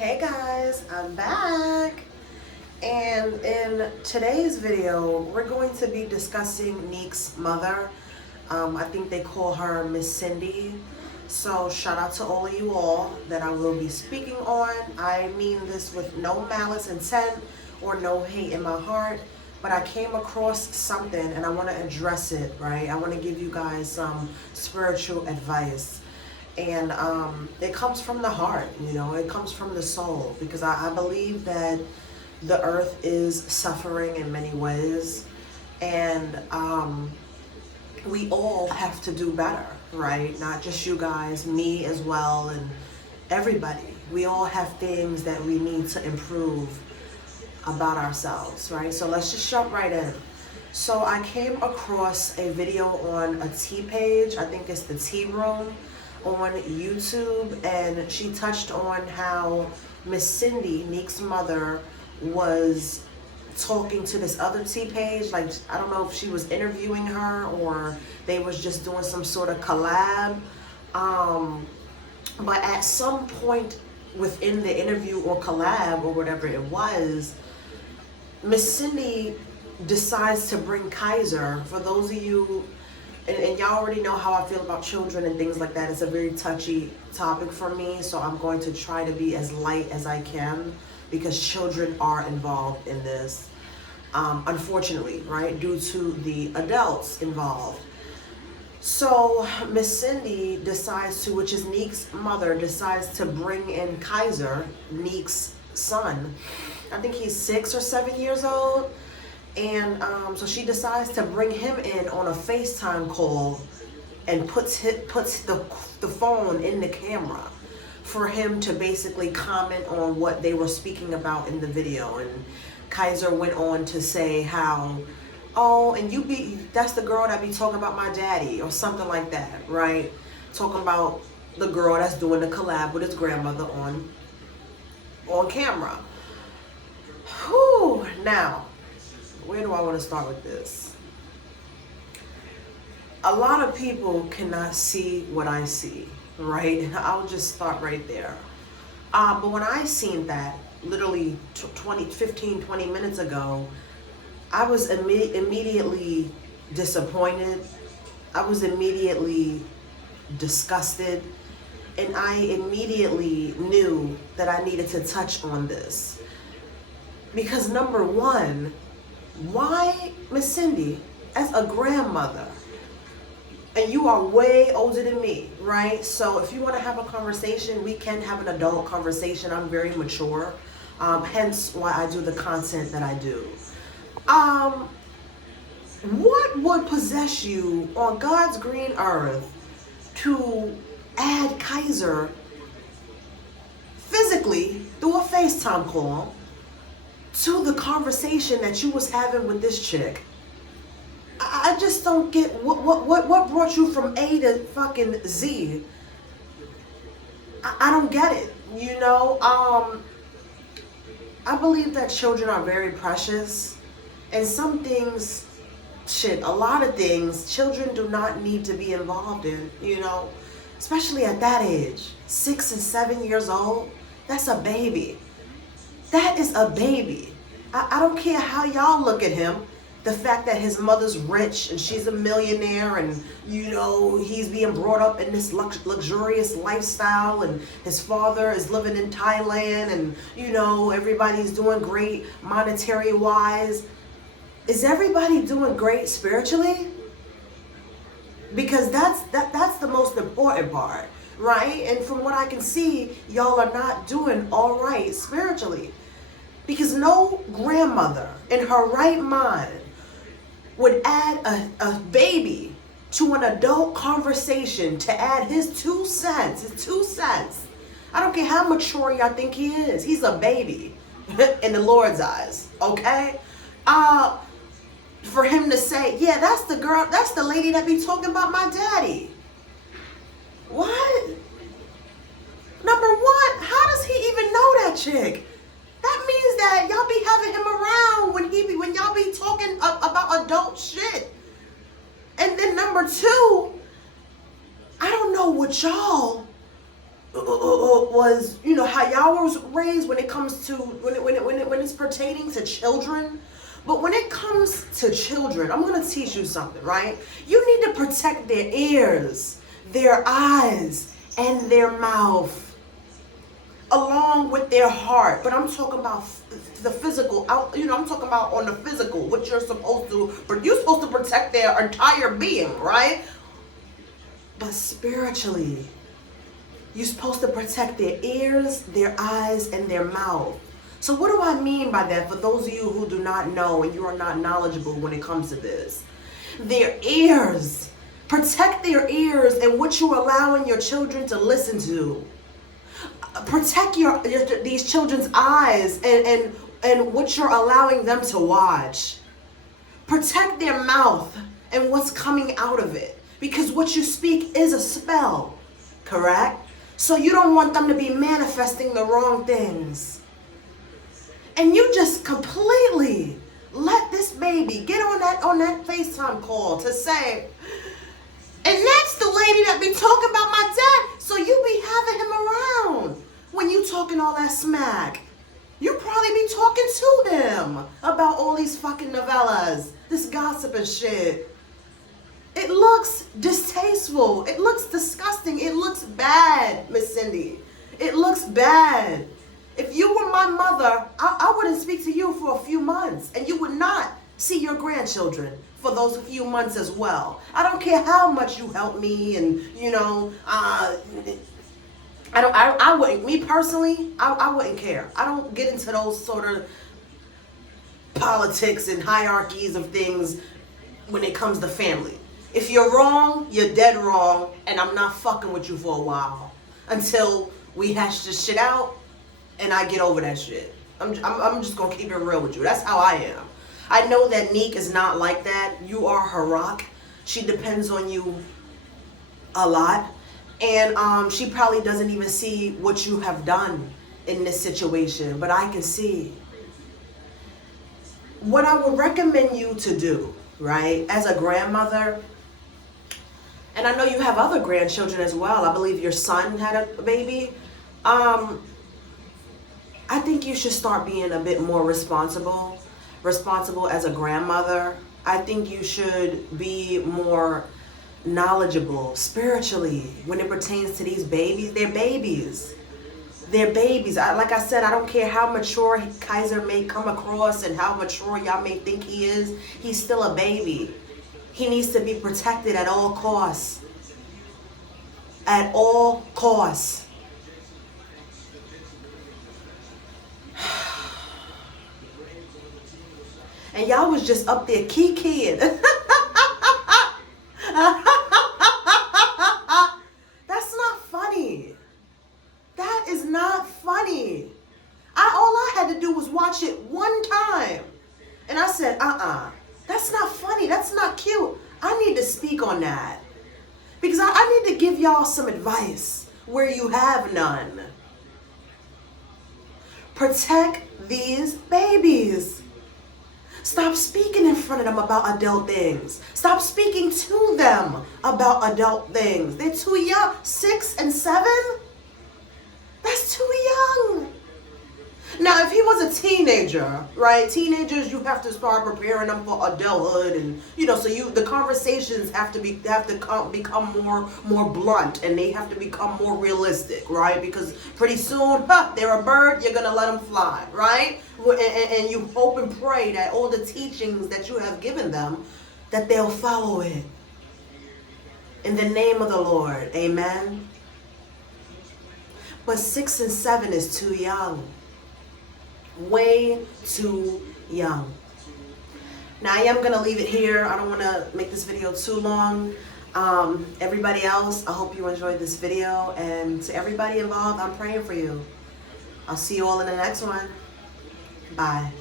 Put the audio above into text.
Hey guys, I'm back. And in today's video, we're going to be discussing Nique's mother. I think they call her Miss Cindy. So shout out to all of you all that I will be speaking on. I mean this with no malice intent or no hate in my heart, but I came across something and I want to address it, right? I want to give you guys some spiritual advice. And it comes from the heart, it comes from the soul, because I believe that the earth is suffering in many ways, and we all have to do better, right? Not just you guys, me as well, and everybody. We all have things that we need to improve about ourselves, right? So let's just jump right in. So I came across a video on a tea page, I think it's the Tea Room, on YouTube, and she touched on how Miss Cindy, Nique's mother, was talking to this other tea page. Like, I don't know if she was interviewing her or they was just doing some sort of collab. But at some point within the interview or collab or whatever it was, Miss Cindy decides to bring Kaiser. For those of you, and y'all already know how I feel about children and things like that. It's a very touchy topic for me, so I'm going to try to be as light as I can, because children are involved in this, unfortunately, right, due to the adults involved. So Miss Cindy decides to, which is Nique's mother, decides to bring in Kaiser, Nique's son. I think he's 6 or 7 years old. And so she decides to bring him in on a FaceTime call and puts the phone in the camera for him to basically comment on what they were speaking about in the video. And Kaiser went on to say how, oh, and that's the girl that be talking about my daddy, or something like that, right? Talking about the girl that's doing the collab with his grandmother on camera. Whew, now, where do I want to start with this? A lot of people cannot see what I see, right? I'll just start right there. But when I seen that, literally 15, 20 minutes ago, I was immediately disappointed. I was immediately disgusted. And I immediately knew that I needed to touch on this. Because number one, why, Miss Cindy, as a grandmother, and you are way older than me, right? So if you want to have a conversation, we can have an adult conversation. I'm very mature, hence why I do the content that I do. What would possess you on God's green earth to add Kaiser physically through a FaceTime call to the conversation that you was having with this chick? I just don't get what brought you from A to fucking Z. I don't get it, I believe that children are very precious, and some things, a lot of things, children do not need to be involved in, especially at that age, 6 and 7 years old. That's a baby. That is a baby. I don't care how y'all look at him. The fact that his mother's rich and she's a millionaire, and, he's being brought up in this luxurious lifestyle, and his father is living in Thailand, and, everybody's doing great monetary wise. Is everybody doing great spiritually? Because that's the most important part, right? And from what I can see, y'all are not doing all right spiritually. Because no grandmother in her right mind would add a baby to an adult conversation to add his 2 cents. I don't care how mature y'all think he is. He's a baby in the Lord's eyes, okay? For him to say, yeah, that's the girl, that's the lady that be talking about my daddy. What? Number one, how does he even know that chick? That means that y'all be having him around when y'all be talking about adult shit. And then number two, I don't know what y'all was, how I was raised when it comes to when it's pertaining to children. But when it comes to children, I'm going to teach you something, right? You need to protect their ears, their eyes, and their mouth, along with their heart. But I'm talking about the physical, I'm talking about on the physical, what you're supposed to, but you're supposed to protect their entire being, right? But spiritually, you're supposed to protect their ears, their eyes, and their mouth. So what do I mean by that for those of you who do not know and you are not knowledgeable when it comes to this? Their ears. Protect their ears and what you're allowing your children to listen to. Protect these children's eyes and what you're allowing them to watch. Protect their mouth and what's coming out of it. Because what you speak is a spell, correct? So you don't want them to be manifesting the wrong things. And you just completely let this baby get on that FaceTime call to say, and that's the lady that be talking about my dad. So you be having him around when you talking all that smack. You probably be talking to him about all these fucking novellas, this gossip and shit. It looks distasteful. It looks disgusting. It looks bad, Miss Cindy. It looks bad. If you were my mother, I wouldn't speak to you for a few months, and you would not see your grandchildren for those few months as well. I don't care how much you help me, and I wouldn't. Me personally, I wouldn't care. I don't get into those sort of politics and hierarchies of things when it comes to family. If you're wrong, you're dead wrong, and I'm not fucking with you for a while until we hash this shit out. And I get over that shit. I'm just gonna keep it real with you. That's how I am. I know that Nique is not like that. You are her rock. She depends on you a lot. And she probably doesn't even see what you have done in this situation. But I can see. What I would recommend you to do, right, as a grandmother, and I know you have other grandchildren as well. I believe your son had a baby. I think you should start being a bit more responsible as a grandmother. I think you should be more knowledgeable spiritually when it pertains to these babies. They're babies. They're babies. Like I said, I don't care how mature Kaiser may come across and how mature y'all may think he is. He's still a baby. He needs to be protected at all costs. At all costs. And y'all was just up there kikiing. That's not funny. That is not funny. All I had to do was watch it one time. And I said, that's not funny. That's not cute. I need to speak on that. Because I need to give y'all some advice where you have none. Protect these babies. Stop speaking in front of them about adult things. Stop speaking to them about adult things. They're too young. 6 and 7? That's too young. Now, if he was a teenager, right? Teenagers, you have to start preparing them for adulthood, and so the conversations have to become more blunt, and they have to become more realistic, right? Because pretty soon, they're a bird. You're gonna let them fly, right? And you hope and pray that all the teachings that you have given them, that they'll follow it. In the name of the Lord, amen. But 6 and 7 is too young. Way too young. Now I am going to leave it here. I don't want to make this video too long. Everybody else, I hope you enjoyed this video. And to everybody involved, I'm praying for you. I'll see you all in the next one. Bye.